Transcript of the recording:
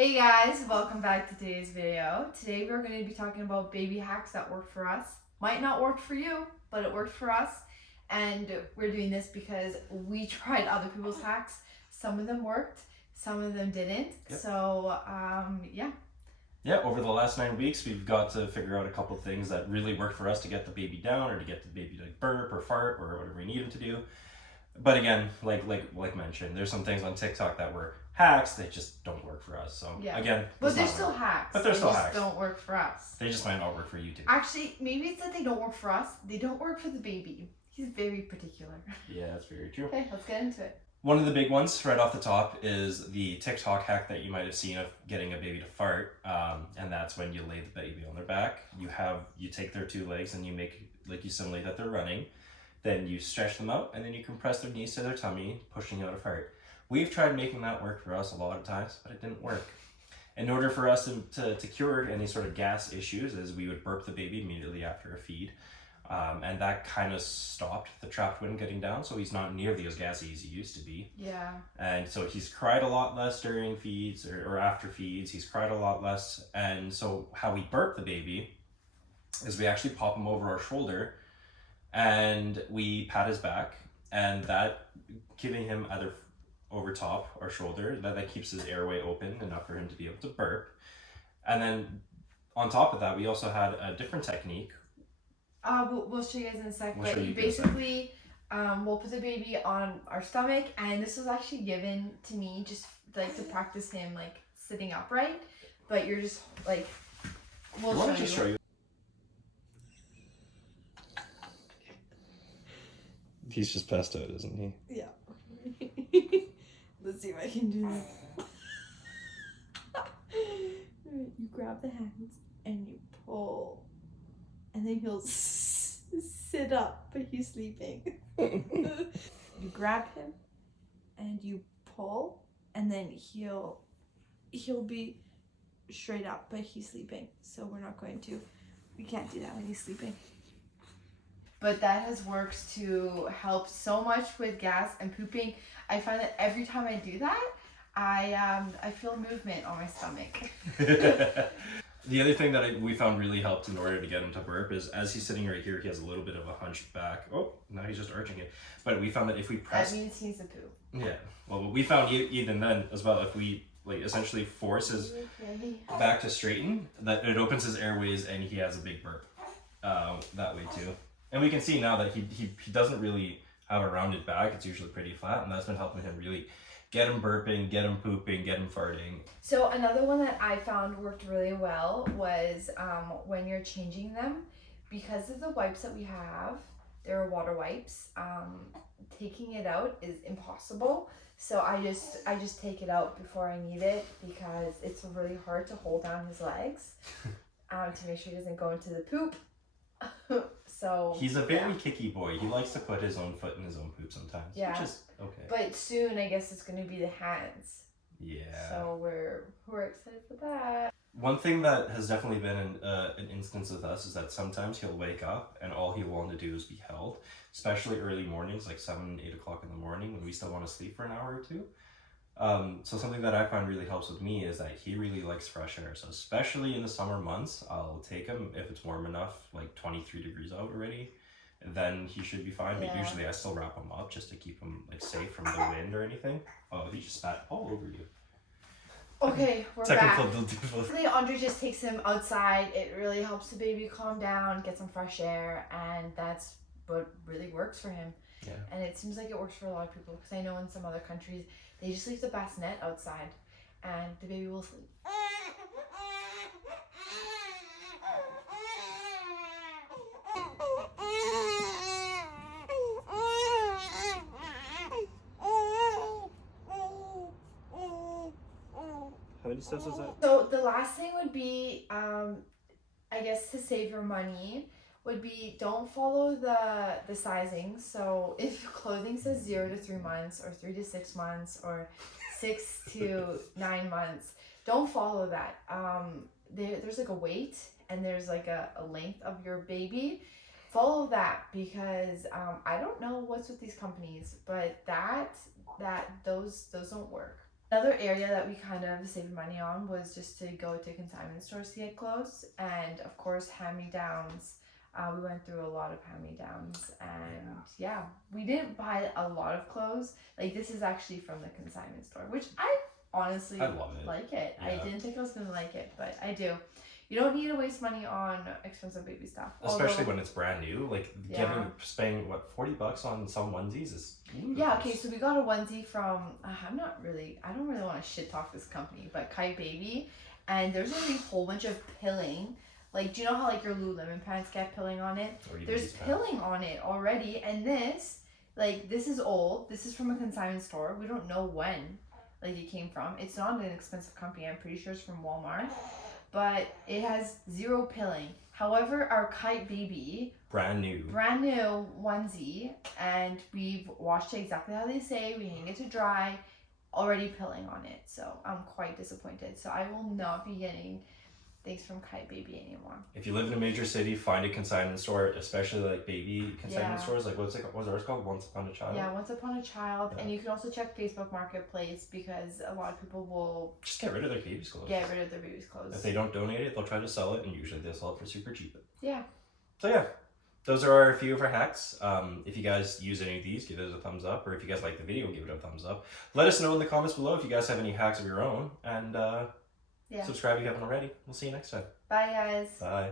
Hey guys, welcome back to today's video. Today we're going to be talking about baby hacks that work for us. Might not work for you, but it worked for us. And we're doing this because we tried other people's hacks. Some of them worked, some of them didn't. Yep. So, yeah. Yeah, over the last 9 weeks, we've got to figure out a couple of things that really work for us to get the baby down or to get the baby to burp or fart or whatever we need him to do. But again, like mentioned, there's some things on TikTok that were hacks that just don't work for us. So Yeah. again, But they're still hacks. But they're still just hacks. Don't work for us. They just might not work for you too. Actually, maybe it's that they don't work for us. They don't work for the baby. He's very particular. Yeah, that's very true. Okay, let's get into it. One of the big ones right off the top is the TikTok hack that you might have seen of getting a baby to fart, and that's when you lay the baby on their back. You take their two legs and you make like you simulate that they're running, then you stretch them out and then you compress their knees to their tummy, pushing out a fart. We've tried making that work for us a lot of times, but it didn't work. In order for us to cure any sort of gas issues, is we would burp the baby immediately after a feed. And that kind of stopped the trapped wind getting down, so he's not nearly as gassy as he used to be. Yeah. And so he's cried a lot less during feeds or after feeds. He's cried a lot less. And so how we burp the baby is we actually pop him over our shoulder and we pat his back, and that giving him either over top our shoulder, that keeps his airway open enough for him to be able to burp. And then on top of that, we also had a different technique. We'll show you guys in a sec. But basically, we'll put the baby on our stomach, and this was actually given to me just like to practice him like sitting upright. But you're just like, we'll show you. He's just passed out, isn't he? Yeah. Let's see if I can do this. You grab the hands and you pull, and then he'll sit up, but he's sleeping. You grab him and you pull, and then he'll be straight up, but he's sleeping. So we can't do that when he's sleeping. But that has worked to help so much with gas and pooping. I find that every time I do that, I feel movement on my stomach. The other thing that we found really helped in order to get him to burp is, as he's sitting right here, he has a little bit of a hunched back. Oh, now he's just arching it. But we found that if we press... That means he needs to poo. Yeah. Well, we found even then as well, if we like essentially force his back to straighten, that it opens his airways and he has a big burp that way too. And we can see now that he doesn't really have a rounded back. It's usually pretty flat, and that's been helping him really get him burping, get him pooping, get him farting. So another one that I found worked really well was when you're changing them, because of the wipes that we have, they're water wipes. Taking it out is impossible. So I just take it out before I need it, because it's really hard to hold down his legs to make sure he doesn't go into the poop. So he's a very kicky boy. He likes to put his own foot in his own poop sometimes. Yeah. Which is okay. But soon I guess it's gonna be the hands. Yeah. So we're excited for that. One thing that has definitely been an instance with us is that sometimes he'll wake up and all he'll want to do is be held, especially early mornings, like 7, 8 o'clock in the morning when we still want to sleep for an hour or two. So something that I find really helps with me is that he really likes fresh air. So especially in the summer months, I'll take him if it's warm enough, like 23 degrees out already, then he should be fine. Yeah. But usually I still wrap him up just to keep him like safe from the wind or anything. Oh, he just spat all over you. Okay, we're Technical back. difficulty. Andrey just takes him outside. It really helps the baby calm down, get some fresh air, and that's what really works for him. Yeah. And it seems like it works for a lot of people, because I know in some other countries they just leave the bassinet outside and the baby will sleep. How many steps is that? So the last thing would be, I guess to save your money, would be don't follow the sizing. So if your clothing says 0 to 3 months or 3 to 6 months or 6 to 9 months, don't follow that. There's like a weight and there's like a length of your baby. Follow that, because I don't know what's with these companies, but those don't work. Another area that we kind of saved money on was just to go to consignment stores to get clothes, and of course hand-me-downs. We went through a lot of hand-me-downs, and yeah, we didn't buy a lot of clothes. Like, this is actually from the consignment store, which I honestly love it. like it. Yeah. I didn't think I was gonna like it, but I do. You don't need to waste money on expensive baby stuff. Especially when it's brand new. Like, spending what, $40 on some onesies is ludicrous. Yeah, okay, so we got a onesie from, I don't really want to shit talk this company, but Kite Baby, and there's gonna be a whole bunch of pilling. Like, do you know how like your Lululemon pants get pilling on it? There's pilling on it already, and this is old. This is from a consignment store. We don't know when like it came from. It's not an expensive company. I'm pretty sure it's from Walmart. But it has 0 pilling. However, our Kite Baby, brand new onesie, and we've washed it exactly how they say. We hang it to dry, already pilling on it. So I'm quite disappointed. So I will not be getting things from Kite Baby anymore. If you live in a major city, find a consignment store, especially like baby consignment stores. Like what's ours called? Once Upon a Child. Yeah, Once Upon a Child, and you can also check Facebook Marketplace because a lot of people will just get rid of their baby's clothes. If they don't donate it, they'll try to sell it, and usually they'll sell it for super cheap. Yeah. So yeah, those are a few of our hacks. If you guys use any of these, give it a thumbs up, or if you guys like the video, give it a thumbs up. Let us know in the comments below if you guys have any hacks of your own, and subscribe if you haven't already. We'll see you next time. Bye, guys. Bye.